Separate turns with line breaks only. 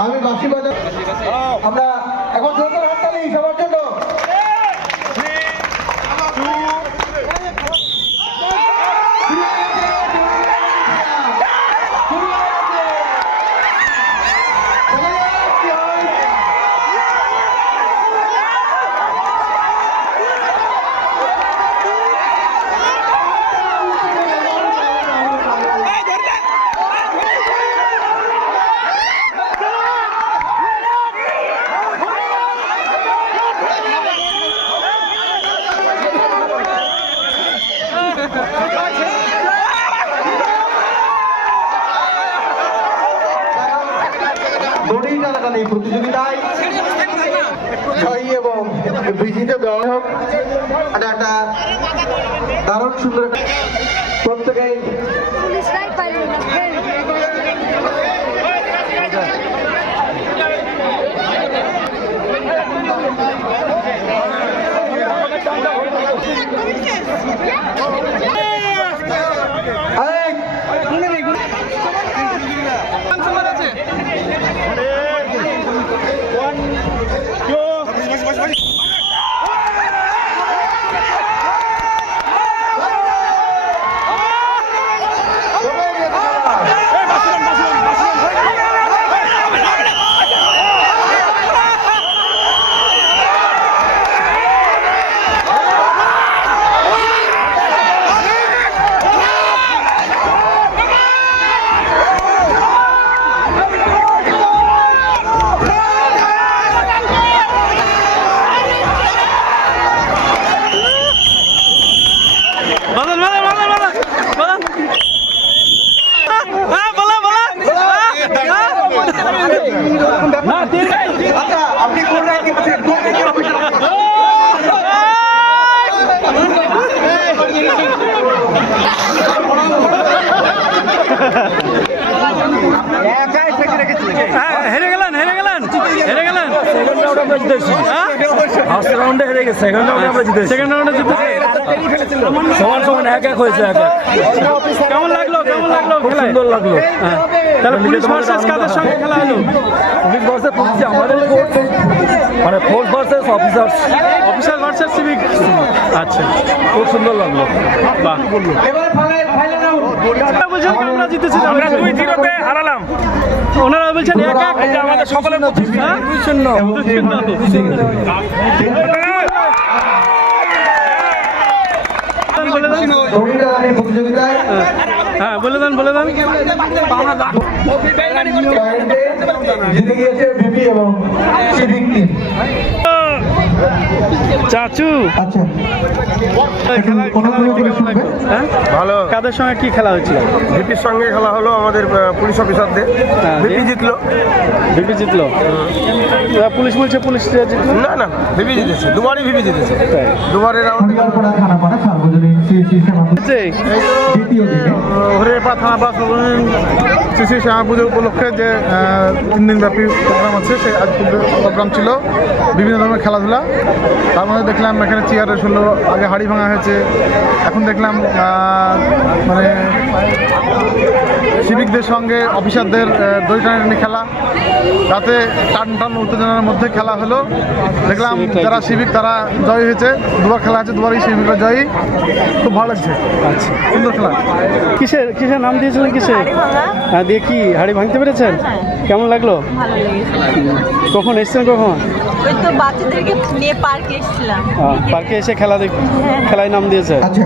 আমি বাসি বাজার আমরা এই প্রতিযোগিতায় জয়ী এবং বিজিত এটা একটা দারুণ সুন্দর প্রত্যেকেই
হেরে গেলেন হেরে গেলেন হেরে গেলেন
ফার্স্ট রাউন্ডে হেরে গেছে সেকেন্ড রাউন্ডে আমরা জিতেছি
সেকেন্ড রাউন্ডে জিতেছি
এক এক হয়েছে এক এক
কেমন কেমন লাগল
সুন্দর লাগল।
তাহলে পুলিশ ভার্সেস কাদের
মানে অফিসার্স
অফিসার ভার্সেস আচ্ছা
খুব সুন্দর লাগল
বাহ বলছেন আমরা জিতেছি
আমরা দুই জিরোতে হারালাম।
ওনারা বলছেন এক এক।
আমাদের সকলের
হ্যাঁ?
দুই শূন্য।
প্রতিযোগিতায়
হ্যাঁ বলে দেন বলে দেন।
জিতে গিয়েছে বিপি এবং সিভিক টিম
চাচু
আচ্ছা
খেলা
কোনো
খেলা
কোনো
দেখতে
করে
কেমন লাগল? হ্যাঁ?
ভালো।
কাদের সঙ্গে কি খেলা হয়েছিল?
ভিপির সঙ্গে খেলা হলো আমাদের পুলিশ অফিসারদের।
হ্যাঁ,
ভিপি জিতলো।
ভিপি জিতলো? পুলিশ বলছে পুলিশ জিতলো?
না না ভিপি জিতেছে। দুবারই ভিপি জিতেছে। দুবারের রাউন্ডে
সার্বজনীন সিএসি সেবা দ্বিতীয় দিনে।
হরিয়ারপাড়া থানা বা সর্বজনীন শ্রী শ্যামা পুজো উপলক্ষে যে তিন দিন ব্যাপী প্রোগ্রাম আছে সেই আজ প্রোগ্রাম ছিল। বিভিন্ন ধরনের খেলাধুলা। তার মধ্যে দেখলাম এখানে চেয়ার হলো আগে হাড়ি ভাঙা হয়েছে। এখন দেখলাম মানে সিভিকদের সঙ্গে অফিসারদের দড়ি টানাটানি খেলা। তাতে টান টান উত্তেজনার মধ্যে খেলা হলো। দেখলাম যারা সিভিক তারা জয়ী হয়েছে। দুবার খেলা আছে দুবারই সিভিকরা জয়ী। খুব ভালো লাগছে।
আচ্ছা।
সুন্দর খেলা।
কিসের কিসের নাম দিয়েছিলেন কিসে হ্যাঁ দিয়ে কি হাড়ি ভাঙতে পেরেছেন? কেমন লাগল? কখন এসছেন কখন?
বাচ্চাদেরকে নিয়ে পার্কে এসেছিলাম।
পার্কে এসে খেলা দেখ খেলায় নাম দিয়েছে
আচ্ছা।